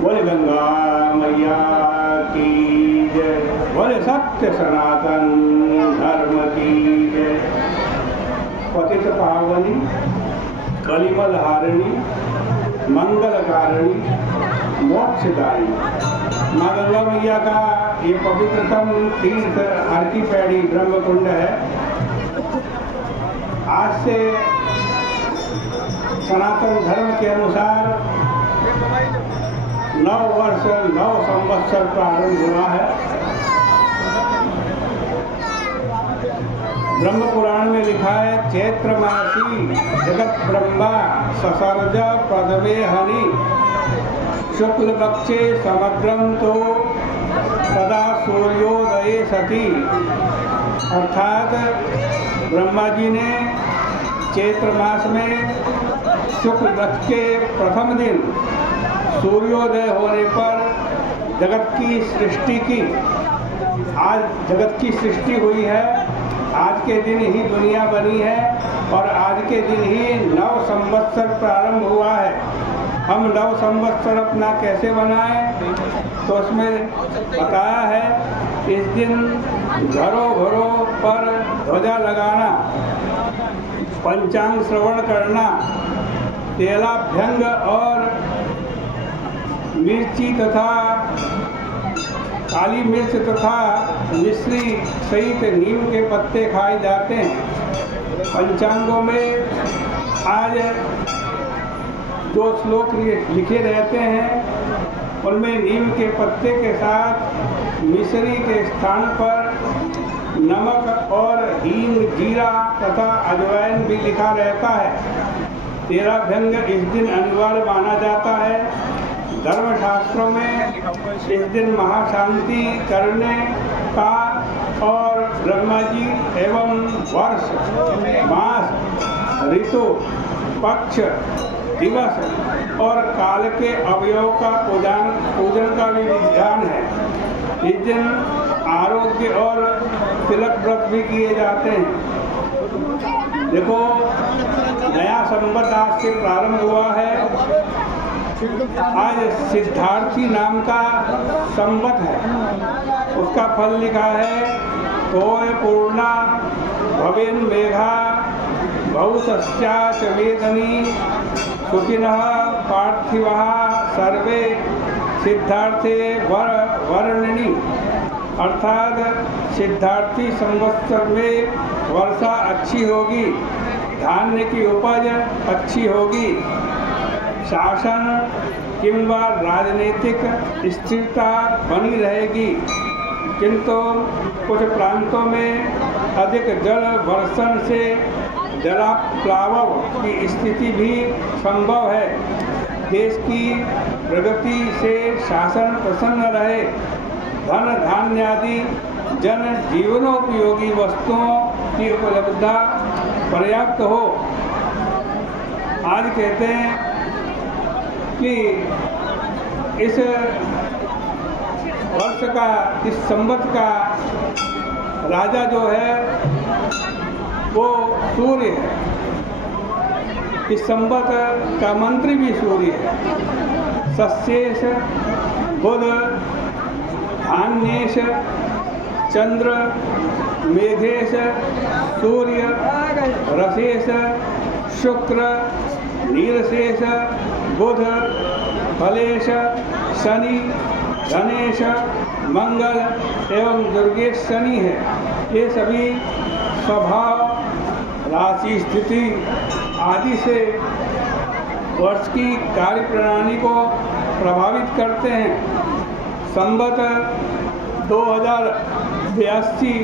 बोले गंगा मैया की जय, बोले सत्य सनातन धर्म की जय। पतित पावनी कलिमल हारिणी मंगलकारिणी मोक्षदायिनी माँ गंगा मैया का ये पवित्रतम तीर्थ हरकी पैड़ी ब्रह्मकुंड है। आज से सनातन धर्म के अनुसार 9 वर्ष 9 संवत्सर प्रारंभ हुआ है। ब्रह्म पुराण में लिखा है, चैत्र मासी जगत ब्रह्मा ससर्ज प्रथमे हनि शुक्ल पक्षे समग्रम तो तदा सूर्योदये सती। अर्थात ब्रह्मा जी ने चैत्र मास में शुक्ल पक्ष के प्रथम दिन सूर्योदय होने पर जगत की सृष्टि की। आज जगत की सृष्टि हुई है, आज के दिन ही दुनिया बनी है और आज के दिन ही 9 संवत्सर प्रारंभ हुआ है। हम 9 संवत्सर अपना कैसे बनाएं, तो उसमें बताया है, इस दिन घरों घरों पर ध्वजा लगाना, पंचांग श्रवण करना, तेलाभ्यंग और मिर्ची तथा काली मिर्च तथा मिश्री सहित नीम के पत्ते खाए जाते हैं। पंचांगों में आज जो श्लोक लिखे रहते हैं उनमें नीम के पत्ते के साथ मिश्री के स्थान पर नमक और हींग, जीरा तथा अजवाइन भी लिखा रहता है। तेलाभ्यंग इस दिन अनिवार्य माना जाता है। धर्मशास्त्रों में इस दिन महाशांति करने का और ब्रह्मा जी एवं वर्ष, मास, ऋतु, पक्ष, दिवस और काल के अवयव का पूजन का भी विधान है। इस दिन आरोग्य और तिलक व्रत भी किए जाते हैं। देखो, नया संवत आज से प्रारंभ हुआ है। आज सिद्धार्थी नाम का संवत है। उसका फल लिखा है, तोय पूर्णा भवेन मेघा बहुसस्या च वेदनी सुखिनः पार्थिवः सर्वे सिद्धार्थे वर्णिनी। अर्थात सिद्धार्थी संवत्सर में वर्षा अच्छी होगी, धान्य की उपज अच्छी होगी, शासन किंवा राजनीतिक स्थिरता बनी रहेगी। किंतु कुछ प्रांतों में अधिक जल वर्षण से जलाप्लाव की स्थिति भी संभव है। देश की प्रगति से शासन प्रसन्न रहे, धन धान्य आदि जन जीवनोपयोगी वस्तुओं की उपलब्धता पर्याप्त हो। आज कहते हैं कि इस वर्ष का, इस संवत का राजा जो है वो सूर्य है। इस संवत का मंत्री भी सूर्य है। सस्येश बुध, धान्येश चंद्र, मेघेश सूर्य, रसेश शुक्र, नीरसेश बुध, फलेश शनि, धनेश मंगल एवं दुर्गेश शनि है। ये सभी स्वभाव, राशि स्थिति आदि से वर्ष की कार्य प्रणाली को प्रभावित करते हैं। संवत 2082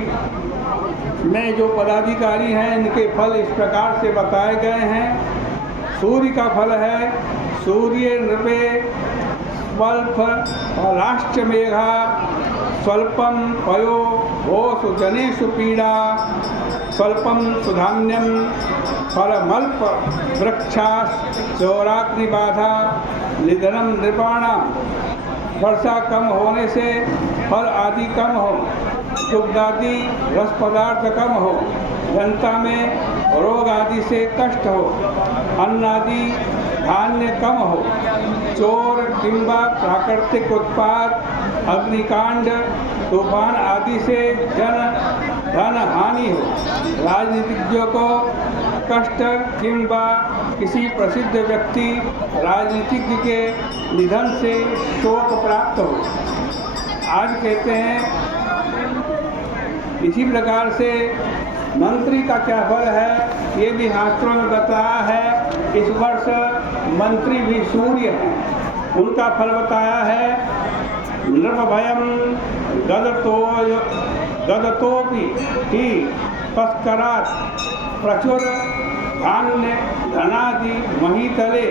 में जो पदाधिकारी हैं, इनके फल इस प्रकार से बताए गए हैं। सूर्य का फल है, सूर्य नृपे स्वल्प राष्ट्र मेघा स्वल्पम पयो भोसु जनेषु पीड़ा स्वल्पम सुधान्यम फलमल्प वृक्षास चौराग्निबाधा निधनम नृपाणाम। वर्षा कम होने से फल आदि कम हो, दुग्ध आदि रस पदार्थ कम हो, जनता में रोग आदि से कष्ट हो, अन्न आदि धान्य कम हो, चोर किंबा प्राकृतिक उत्पात, अग्निकांड, तूफान आदि से धन हानि हो, राजनीतिज्ञों को कष्ट किंबा किसी प्रसिद्ध व्यक्ति राजनीतिज्ञ के निधन से शोक प्राप्त हो। आज कहते हैं इसी प्रकार से मंत्री का क्या फल है ये भी शास्त्रों में बताया है। इस वर्ष मंत्री भी सूर्य हैं, उनका फल बताया है नृपभयम गदतोपि ही तस्करात् प्रचुर धान्य धनादि महीतले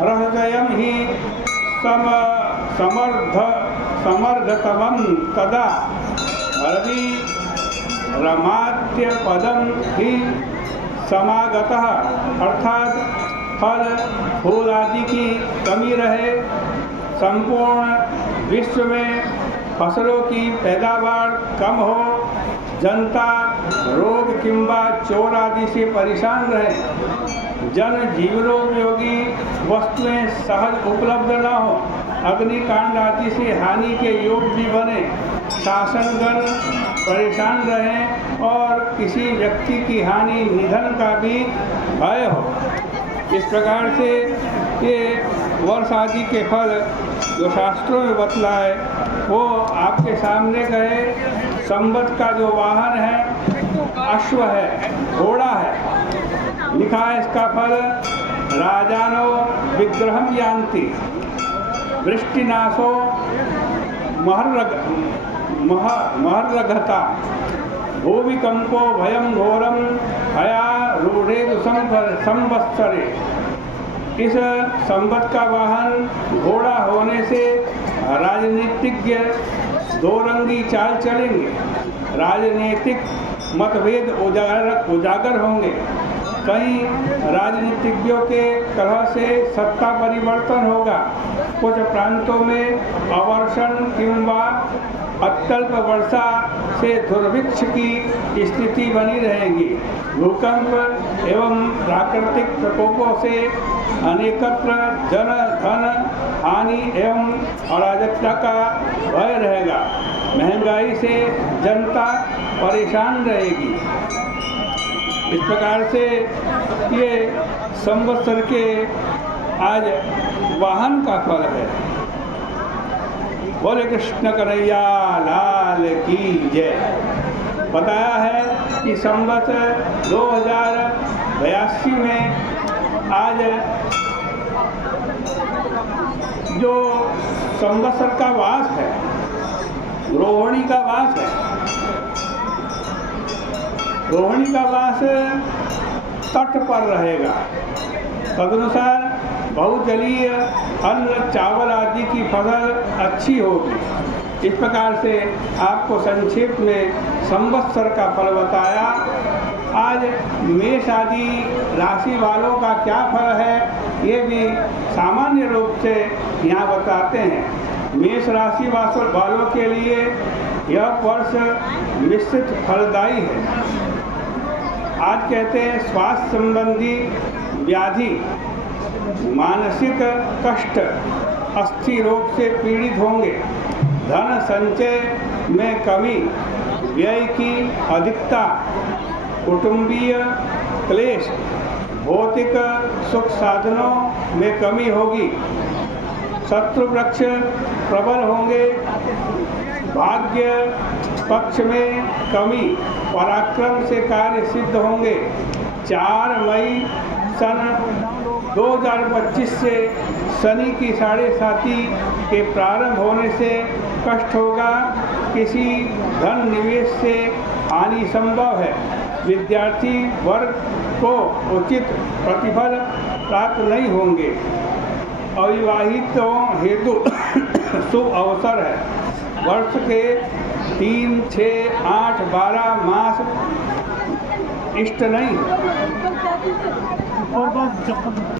रहस्यम ही समर्धतमं तदा रवि रमात्य पदम ही समागतः, अर्थात फल फूल आदि की कमी रहे, संपूर्ण विश्व में फसलों की पैदावार कम हो, जनता रोग किंबा चोर आदि से परेशान रहे, जन जीवनोपयोगी वस्तुएं सहज उपलब्ध न हो, अग्निकांड आदि से हानि के योग भी बने, शासनगण परेशान रहें और किसी व्यक्ति की हानि निधन का भी भय हो। इस प्रकार से ये वर्ष आदि के फल जो शास्त्रों में बतलाए वो आपके सामने कहे। संवत का जो वाहन है अश्व है, घोड़ा है, लिखा है इसका फल राजानो विग्रहम यान्ति वृष्टिनाशो महर्रघता भूमिकंपो भयम घोरम हया रूढ़े संवत्सरे। इस संवत का वाहन घोड़ा होने से राजनीतिज्ञ दो रंगी चाल चलेंगे, राजनीतिक मतभेद उजागर होंगे, कई राजनीतिज्ञों के कलह से सत्ता परिवर्तन होगा, कुछ प्रांतों में अवर्षण किंवा अत्यल्प वर्षा से दुर्भिक्ष की स्थिति बनी रहेगी, भूकंप एवं प्राकृतिक प्रकोपों से अनेकत्र जन धन हानि एवं अराजकता का भय रहेगा, महंगाई से जनता परेशान रहेगी। इस प्रकार से ये संवत्सर के आज वाहन का फल है। बोले कृष्ण कन्हैया लाल की जय। बताया है कि संवत 2082 में आज जो संवत्सर का वास है, रोहिणी का वास है, रोहिणी का वास तट पर रहेगा, तदनुसार बहुजलीय अन्न चावल आदि की फसल अच्छी होगी। इस प्रकार से आपको संक्षेप में संवत्सर का फल बताया। आज मेष आदि राशि वालों का क्या फल है ये भी सामान्य रूप से यहाँ बताते हैं। मेष राशि वालों के लिए यह वर्ष निश्चित फलदायी है। आज कहते हैं स्वास्थ्य संबंधी व्याधि, मानसिक कष्ट, अस्थि रोग से पीड़ित होंगे, धन संचय में कमी, व्यय की अधिकता, कुटुंबीय क्लेश, भौतिक सुख साधनों में कमी होगी, शत्रु पक्ष प्रबल होंगे, भाग्य पक्ष में कमी, पराक्रम से कार्य सिद्ध होंगे। 4 मई सन 2025 से शनि की 7.5 के प्रारंभ होने से कष्ट होगा, किसी धन निवेश से हानि संभव है, विद्यार्थी वर्ग को उचित प्रतिफल प्राप्त नहीं होंगे, अविवाहितों हेतु शुभ अवसर है। वर्ष के 3, 6, 8, 12 मास इष्ट नहीं।